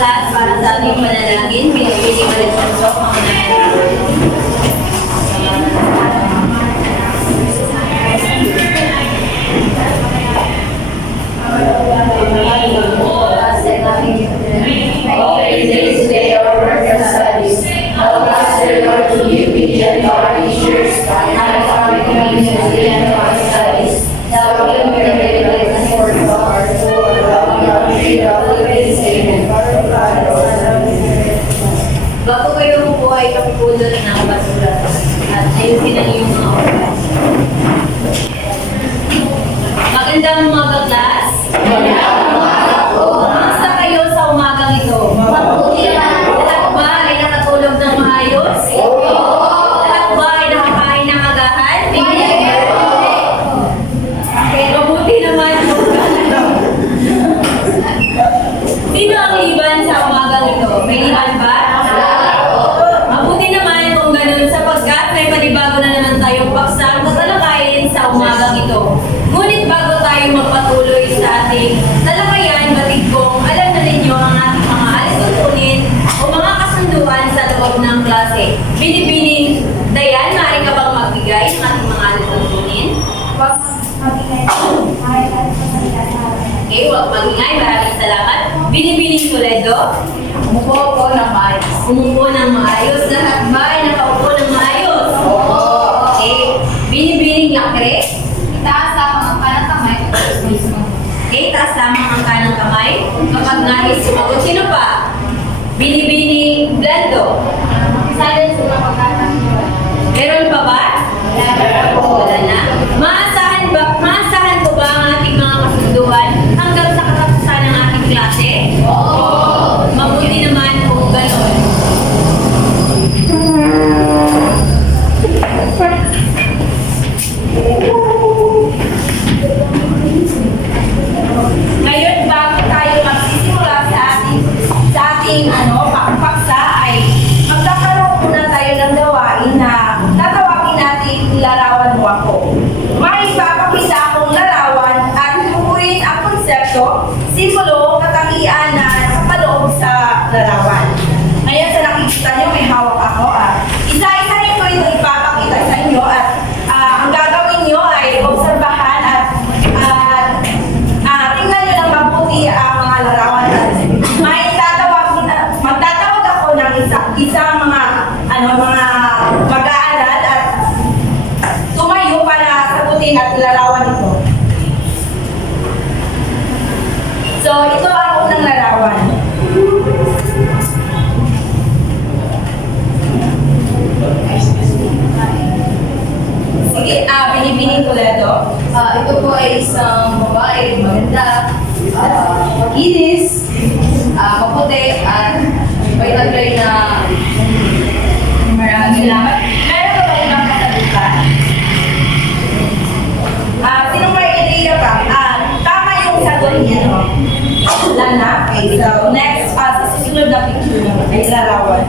lahat para sa ating panalangin. Pinipili ko rin sa mga bago kayo po ay kapipulot ng basura at ayusin ang iyong mga oras. Magandang umaga, class. Kamusta kayo sa umagang ito? Lahat ba ay nakatulog ng maayos? Lahat ba ay nakakain ng agahan? Mabuti naman po. Sino ang liban sa umagang ito? May liban ba? Mabuti naman kung ganun sapagkat may panibago na naman tayong paksang tatalakayin sa umagang ito. Ngunit bago tayo magpatuloy sa ating talakayan, batid kong alam na ninyo ang ating mga alituntunin o mga kasunduan sa loob ng klase. Binibining, Dayan, maaari ka bang magbigay ng ating mga alituntunin? Okay, huwag magingay. Maraming salamat. Binibining Toledo. Umupo po ng maayos. Umupo ng maayos. Lahat ba ay nakaupo ng maayos? Okay. Binibining Lakre. Itaas lamang ang kanang kamay. Okay, taas lamang ang kanang kamay. Kapag nais sumagot, sino pa? Binibining Blando. Silence sa pagkatang. Meron pa ba? Wala na. Maasahan ko ba ang ating mga kasunduan hanggang sa katapusan ng ating klase? Mabuti naman kung gano'n. Ngayon, bago tayo magsisimula sa ating paksa ay magkakaroon muna tayo ng gawain na tatawagin natin larawan mo ako. May ipapakita akong larawan at tukuyin ang konsepto, simbolo, katangian na nakapaloob sa larawan. Ngayon sa nakikita nyo, may hawak ako. Isa-isahin ko ito ipapakita sa inyo at ang gagawin nyo ay obserbahan at tingnan nyo ng mabuti ang mga larawan. Magtatawag ako ng isang mga mag-aaral at tumayo para sagutin at larawan ito. So, ito ang unang larawan. Sige, Binibining Toledo. Ito po ay isang babae, maganda, makinis, maputi, at may taglay na Maraming salamat. Meron ba ba ibang kasagutan? Sino may ideya ba? Tama yung sagot niya, no? Wala na. Okay, so next, sa susunod na picture naman ay larawan.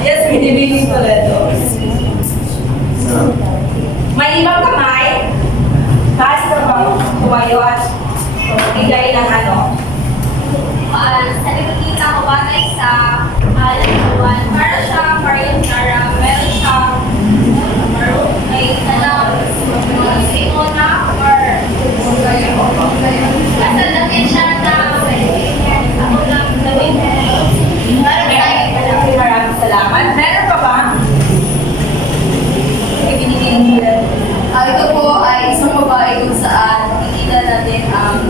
Yes, Binibining Toledo. May ibang kamay. Taas ka bang tumayo at bigay ng sa nakikita ko bagay sa larawan. Para siyang Marianara, meron siyang maroon, may talang Simona or nasa lagyan siya na ako lang gawin. Maraming salamat. Meron pa ba? Binibining Toledo. Ito po ay isang babae kung saan makikita natin ang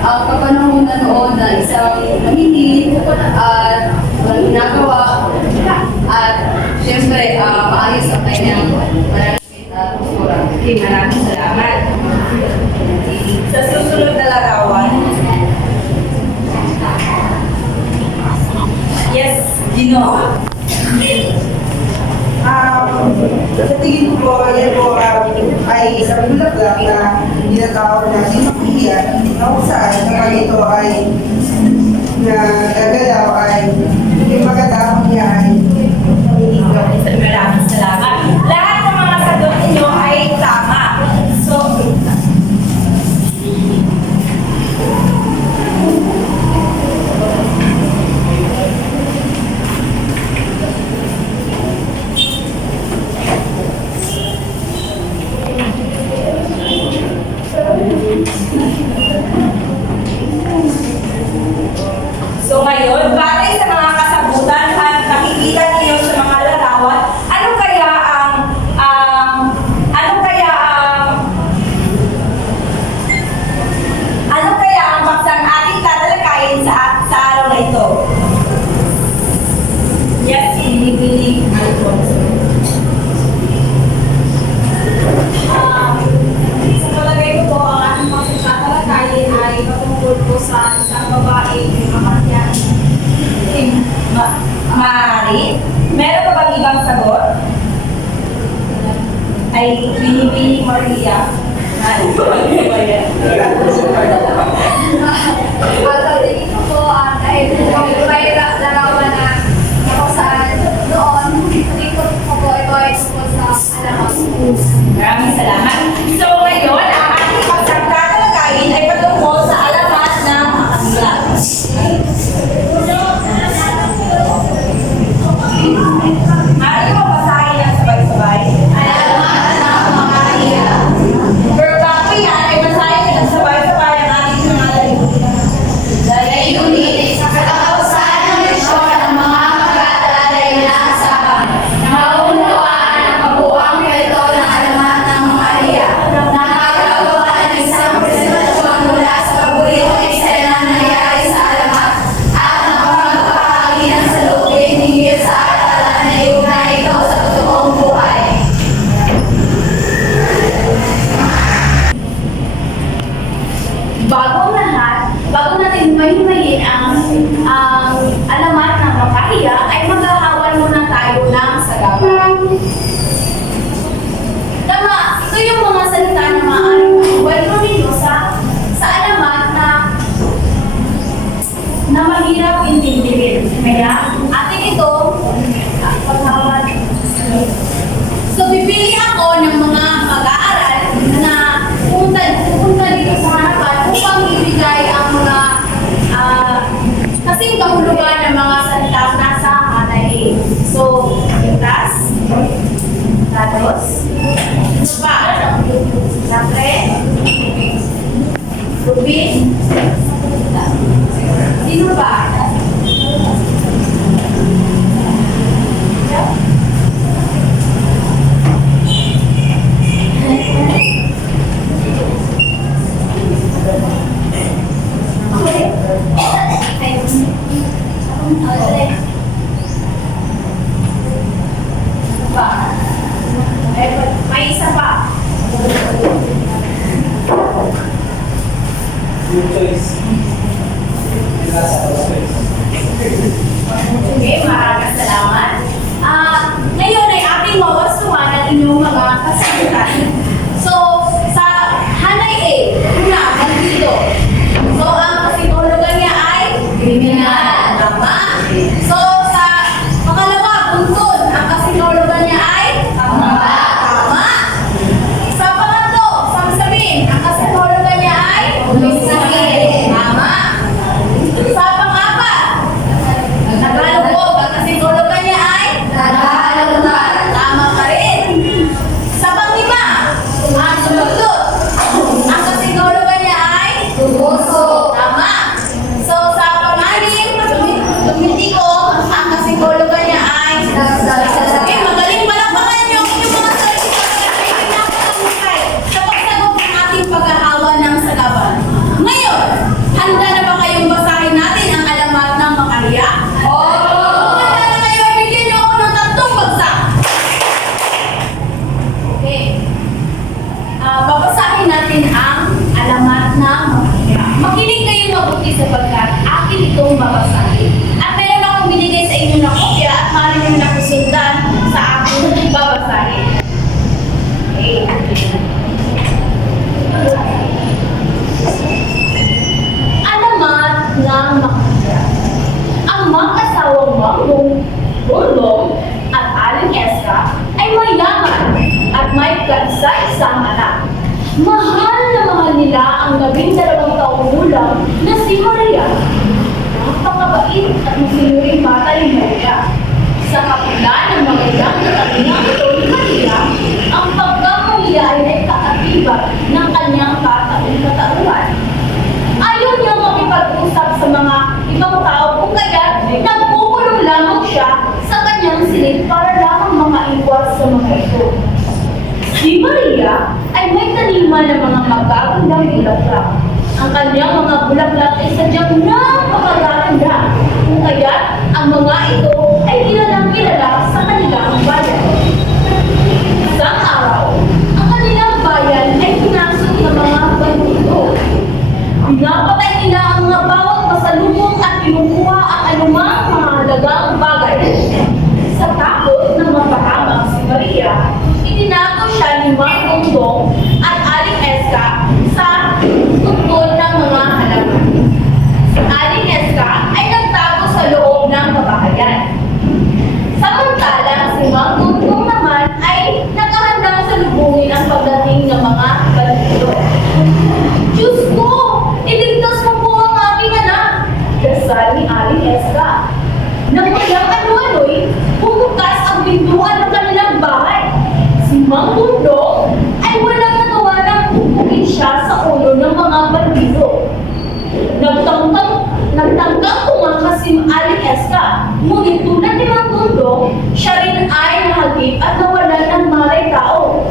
kapanahonan noon na isang mahihit at walang ginagawa at siyempre maayos ang kanyang mananakit at kusura. Okay, maraming salamat. Sa susunod na larawan. Yes, Gino. Sa tingin ko, yan po ay isang bulaklak na ginatawag natin makiya na kung saan kapag ito ay nagagalaw ay yung magandang niya ay Maraming salamat. Lahat ng mga sagot ninyo ay tama. So, At tingin ko po, dahil may larawan na ako saan noon, tingin ko po ito ay tungkol sa alamat. Maraming salamat. So ngayon, ang ating pagtatalakayin ay patungkol sa alamat ng aklat. Maaari mo basahin ng sabay-sabay? Alamat ng mga iya. For copy yan, ay basahin ng sabay-sabay ang ating mga layunin. Layunin sa katausan ng misyon ng mga mag-aalalay na sabang. Naunawaan ang kabuuang kwento ng alamat ng mga iya. Nakakagawa ng isang presentasyon mula sa paboritong eksena na nangyari sa alamat at nakapagpapahagi ng salubin hinggil sa alaala na iugnay ito sa totoong buhay. Bago natin mahimayin ang alamat ng makahiya, ay maghahawan muna tayo ng sagabal. Tama, ito yung mga salita na maaaring welcome ninyo sa alamat na mahirap intindihin. Kaya, atin ito, paghahawan. So, pipili ako ng mga mag-aaral na pupunta dito sa harapan upang ibigay ang mga kasing kahulugan ng mga salita nasa hanay. So, Yutas, Tados, ano ba? Siyempre, Rubin, sino ba? May isa pa. Yung choice. Okay, maraming salamat. Ngayon ay ating mawasuhan ang inyong mga kasagutan. So, sa Hanay A, una, nandito. So, ang kasigulugan niya ay kriminal. Tama. So, sa pangalawa, buntun. Ang kasigulugan niya ay tama. Tama. Sa pangatlo, samsamin. Ang kasigulugan niya ay sakit. Tama. Sa pang-apat, naglalubog. Ang kasigulugan niya ay naglalubog. Tama ka rin. Sa pang-lima, ang sumugtot. Ang kasigulugan niya ay tubuso. Tama. So, sa pang-anim, tumitiko. Ang kasigulugan niya ay okay, magaling palapakan niyo ang inyong mga sarili sa pagsagot ng ating paghahawa ng sagaban. Ngayon, handa na ba kayong basahin natin ang alamat ng makahiya? Oo! Handa na kayo, bigyan niyo ako ng 3 bagsak. Okay. Babasahin natin ang alamat ng makahiya. Makinig kayo mabuti sapagkat akin itong babasahin. At meron akong binigay sa inyo na kopya at maaari nyo nakusundan sa aking babasahin. Okay. Alamat ng makahiya. Ang mag-asawang Manggong, Bulbong at Aling Eska ay mayaman at may kaisa-isang anak. Mahal na mahal nila ang 12 taong gulang na si Maria. Napakabait at masinuring bata ni Maria. Sa kapila ng mga iyang katangiang ito ni Maria, ang pagkakahiyain ay kaatibat ng kanyang katauhan. Ayaw niya makipag-usap sa mga ibang tao kung kaya't nagpukulong lamang siya sa kanyang silid para lamang makaigwas sa mga ito. Si Maria ay may taniman ng mga magagandang bulaklak. Ang kanyang mga bulaklak ay sadyang napakaganda. Kung kaya't ang mga ito ay kilalang-kilala sa kanilang bayan. Isang araw, ang kanilang bayan ay pinasok ng mga bandido. Pinapatay nila ang mga bawat pasalubong at kinukuha ang anumang mga halagang bagay. Sa takot na mapahamak si Maria, itinago siya ni Manggong at Aling Eska ng mga bandido. Diyos ko! Iligtas mo po ang aking anak! Dasal ni Aling Eska. Nang walang ano-ano'y, bumukas ang pintuan ng kanilang bahay. Si Mang Bundok ay walang nagawa ng pupukin siya sa ulo ng mga bandido. Nagtangkang tumakas si Aling Eska, ngunit tulad ni Mang Bundok, siya rin ay nahagip at nawalan ng malay tao.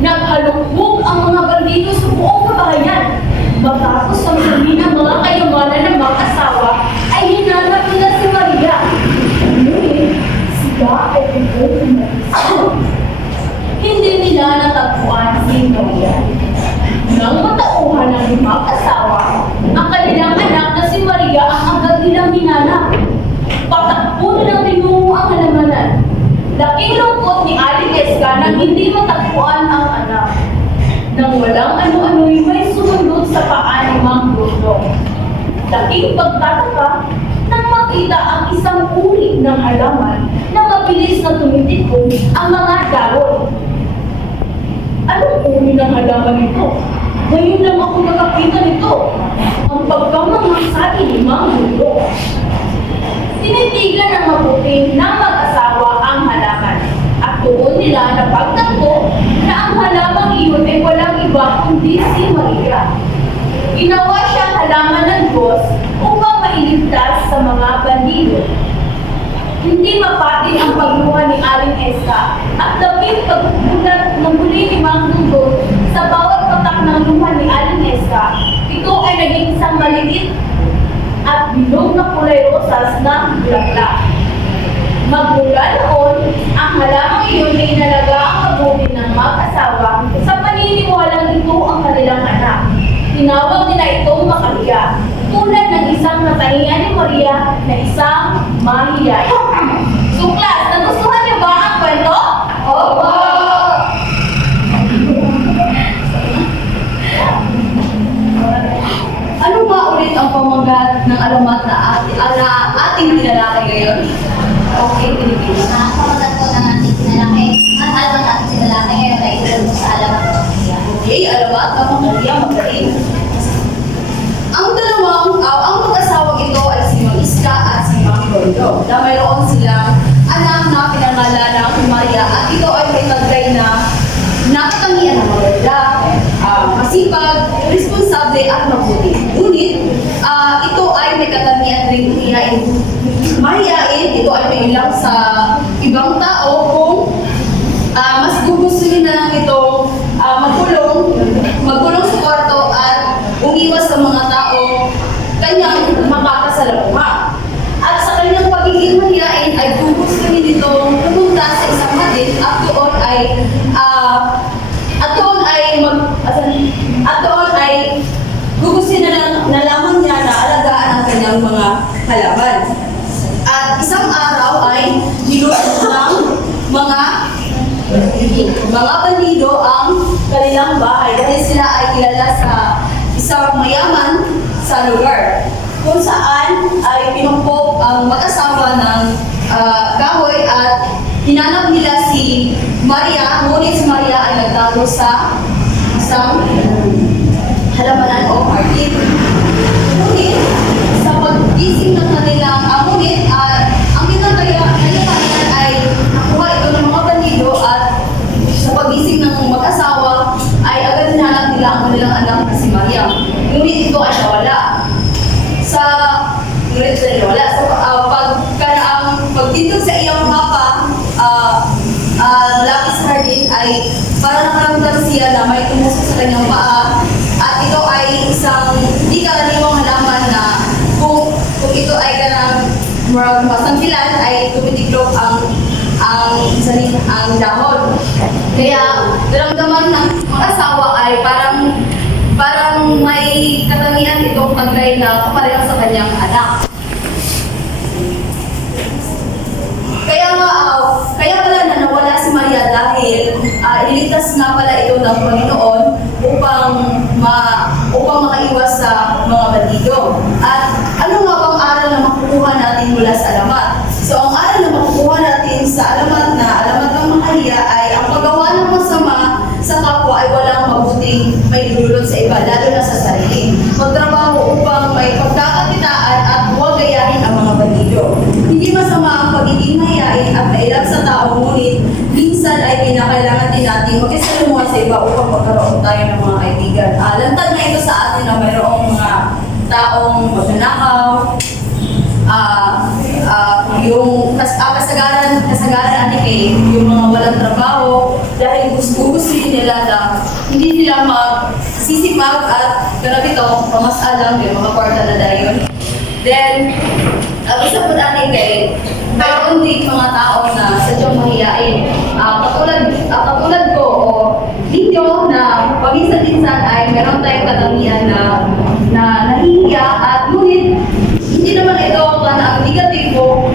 Naghalukbog ang mga bandido sa buong kabahayan. Matapos ang huli ng mga kayamanan ng mga asawa, ay hinanap nila si Maria. Ngunit, sila ay hindi nila natagpuan si Maria. Nang matauhan ng limang asawa, ang kanilang anak na si Maria ang agad nilang hinanap. Patakbo nilang tinungo ang halamanan. Laking lungkot ni Aling Eska nang hindi matagpuan ang anak. Nang walang ano-ano'y may sumunod sa paa ni Mang Bundok. Laking pagtataka nang makita ang isang uri ng halaman na mabilis na tumitikong ang mga dahon. Anong uri ng halaman ito? Ngayon lang ako nakakita nito. Ang pagkamangsabi ni Mang Bundok. Tinitigan ng mabuti ng mag-asawa ang halaman. At doon nila napagtanto na ang halamang iyon ay walang iba kundi si Maria. Ginawa siyang halaman ng Diyos upang mailigtas sa mga bandido. Hindi mapatin ang pagluha ni Aling Eska at labing pagkukulat ng huli ni Mang Bundok sa bawat patak ng luha ni Aling Eska. Ito ay naging isang maliit at bilog na kulay rosas na bulaklak. Magmula noon, ang halamang iyon ay inalaga ang mabuti ng mag-asawa sa paniniwalang ito ang kanilang anak. Tinawag nila itong Maria, tulad ng isang natahian ni Maria na isang mahiyain. So class, nagustuhan niyo ba ang kwento? Opo! Ano ba ulit ang pamagat ng alamat na ating nilalaki ngayon? Okay, Pilipinas. Nakakapagat po ng ating sinalaki. Ang alamat natin sinalaki ngayon ay ito sa alamat ng Maria. Okay, alamat ka pang Maria, magaling. Ang mag-asawang ito ay si Mang Iska at si Mang Bundok. Na mayroon silang anak na pinangalan ng Maria at ito ay may taglay na nakatangian ng maganda, masipag, responsable at mabuti. Ngunit, ito ay may katangian rin mahiyain. Ito ay may ilang sa ibang tao kung mas gugustuhin na lang ito magkulong sa kwarto at umiwas sa mga tao kanyang makakasalamuha. At sa kanyang pagiging mahiyain ay gugustuhin nitong pumunta sa isang madin at doon ay gugustuhin na lamang niya na alagaan ang kanyang mga halaman. At isang araw ay nilusot ng mga bandido ang kanilang bahay dahil sila ay kilala sa isang mayaman sa lugar kung saan ay pinumpok ang mag-asawa ng kahoy at hinanap nila si Maria, ngunit si Maria ay nagtago sa isang halamanan o party. Ngunit sa paggising ng kanilang ang kinagayan ay nakuha ito ng mga bandido at sa paggising ng mag-asawa ay agad hinanap nila ang kanilang anak na si Maria. Ngunit ito ay nawala. Pagtindog sa iyang mapa, malapit sa hardin ay para nakaramdam siya na may tumusok sa kanyang paa at ito ay isang hindi karaniwang halaman na kung ito ay kanang masangkilan ay tumitiklop ang dahon. Kaya naramdaman ng mga asawa ay parang may katangian itong taglay na kapareho sa kanyang anak. Kaya pala na nawala si Maria dahil ililigtas nga pala ito ng Panginoon upang makaiwas sa mga bandido. At ano nga bang aral na makukuha natin mula sa alamat? So ang aral na makukuha natin sa alamat ng Maria ay ang paggawa ng masama sa kapwa ay walang may dulot sa iba, lalo na sa sarili. Magtrabaho upang may pagkakakitaan at huwag gayahin ang mga bandido. Hindi masama ang pagiging mahiyain at mailang sa tao, ngunit minsan ay kinakailangan din natin makisalamuha sa iba upang magkaroon tayo ng mga kaibigan. Lantad na ito sa atin na mayroong mga taong magnanakaw, yung kasagaran kay yung mga walang trabaho dahil gusto nila na hindi nila magsisipag at ganito pamasalang yung mga kwarta na dayon. Then, isa po natin kay mayroon din mga tao na sadyang mahiyain. Katulad ko o ninyo na paminsan-minsan ay meron tayong katangian na nahihiya at ngunit hindi naman ito ang negatibo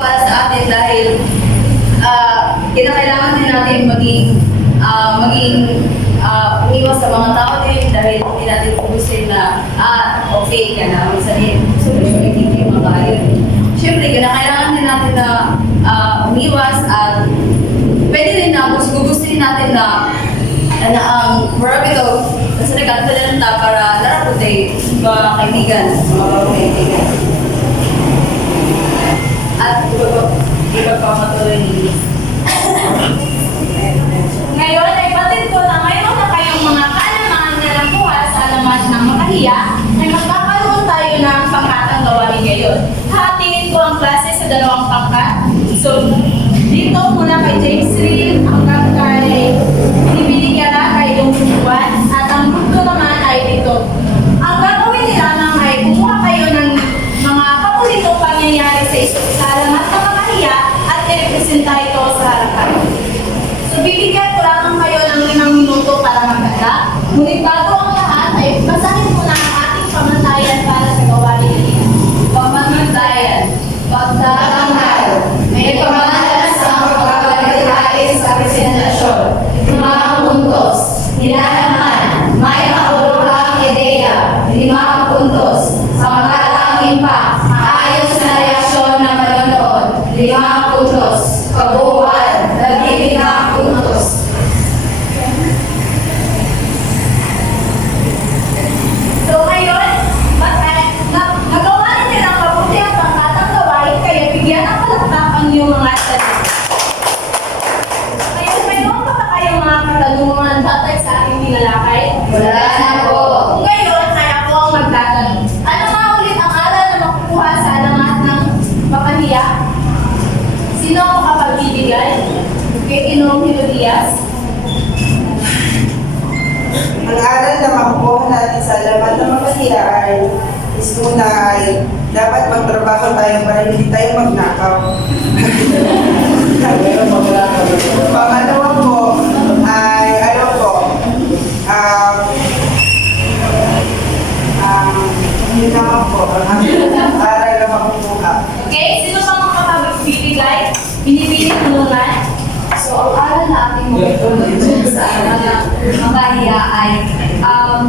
para sa atin dahil kinakailangan din natin maging umiwas sa mga tao din dahil hindi natin pupusin na okay ka na sabihin hindi magayon. Siyempre, kinakailangan din natin na umiwas at pwede rin na gusto natin na ang marami ito kasi nagkakalalanta para naraputin mga kaibigan, mga bagong kaibigan. At ipagpapatuloy ni Ngayon ay batid ko na mayroon na kayong mga kaalaman na nakuha sa alamat ng makahiya ay magkakaroon tayo ng pangkatang gawain ngayon. Hatiin ko ang klase sa dalawang pangkat. So, dito muna kay James Reed hanggang kay Ibinigara kay Dungsuan at ang grupo naman ay dito. Ang gagawin nila lamang ay kumuha kayo ng mga paboritong pangyayari sa alamat ng makahiya at i-representa ito sa harapan. So, bibigyan ko lamang kayo ng 5 minuto para magkata. Ngunit bago ang lahat ay basahin muna ang ating pamantayan para sa gawain nila. pamantayan, pagtatangal, may pamalas ang pagkakalitain sa presentasyon, mga puntos, nilalaman, may makabuluhang ideya, 5 puntos, samantalang impact, maayos na reaksyon ng manonood, 5 puntos, kabuuan, 15 puntos. So ngayon, nagawa natin ang mabuti ang pangkatang gawain kaya bigyan ng palakpakan yung mga tanong. Ngayon, mayroon pa ba kayong mga katanungan batay sa aking tinalakay? Wala na po. Ngayon, ay ako ang magtatanong. Ano nga ulit ang aral na makukuha sa alamat ng makahiya? Sino ang makapagbibigay? Kay Inong Hilodias? Ang aral na makukuha natin sa alamat ng makahiya ay is una ay dapat magtrabaho tayo para hindi tayo magnakaw. Pangalawa po ay yun naman po, ang aral na makukuha. Okay, sino pa makapagbibigay? Binibili tulungan? So, ang aral na ating magtulong sa mga makahiya ay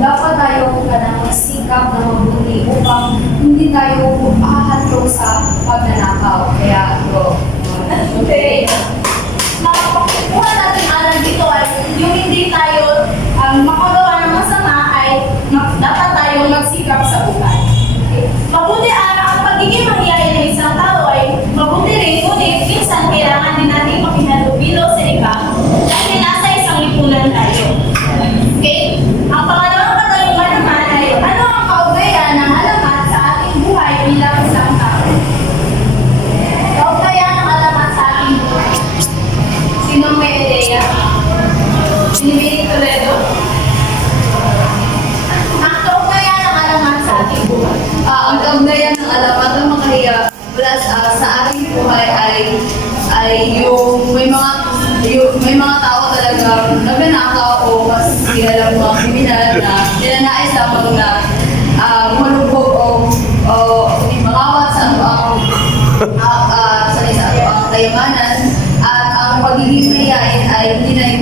dapat tayo magsikap na mabuti upang hindi tayo hahatlong sa pagnanakaw. Kaya ito. Okay. Makapakuha natin aral dito ay yung hindi tayo makagawa ng masama ay dapat tayong magsikap sa buhay. Okay. Mabuti ang pagiging mahiyain ng isang tao ay mabuti rin, ngunit minsan kailangan din natin makihalubilo sa iba dahil nasa isang lipunan tayo. Okay? Ang pangalawang katanungan naman ay ano ang kaugnayan ng alamat sa ating buhay bilang isang tao? Kaugnayan ng alamat sa ating buhay. Sino may ideya? Sinibili Toledo? Ang kaugnayan ng alamat sa ating buhay. Ang kaugnayan ng alamat ng makahiya mula sa ating buhay ay yung may mga tao talagang nagnanakaw o mas kilala mga kriminal na ninanais lamang na malubog o mangawat sa ang kayamanan at ang pagiging mahiyain ay hindi na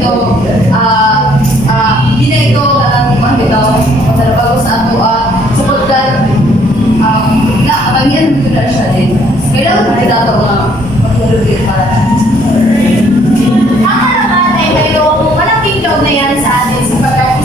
ito nalangkuman ito bago sa ato supportan na kapangyarihan dito na siya din. Kailangan pa ito maghulugin para Ang alamat ay mayroong malaking kaugnayan sa atin sapagkat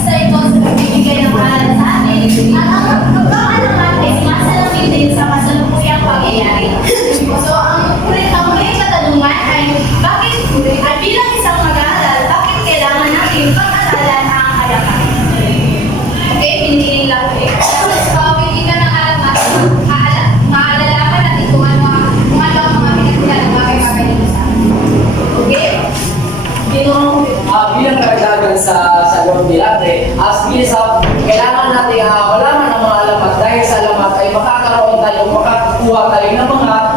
estudyante. As bilisap, kailangan natin malaman ang mga alamat. Dahil sa alamat ay makakaroon tayo, makakuha tayo ng mga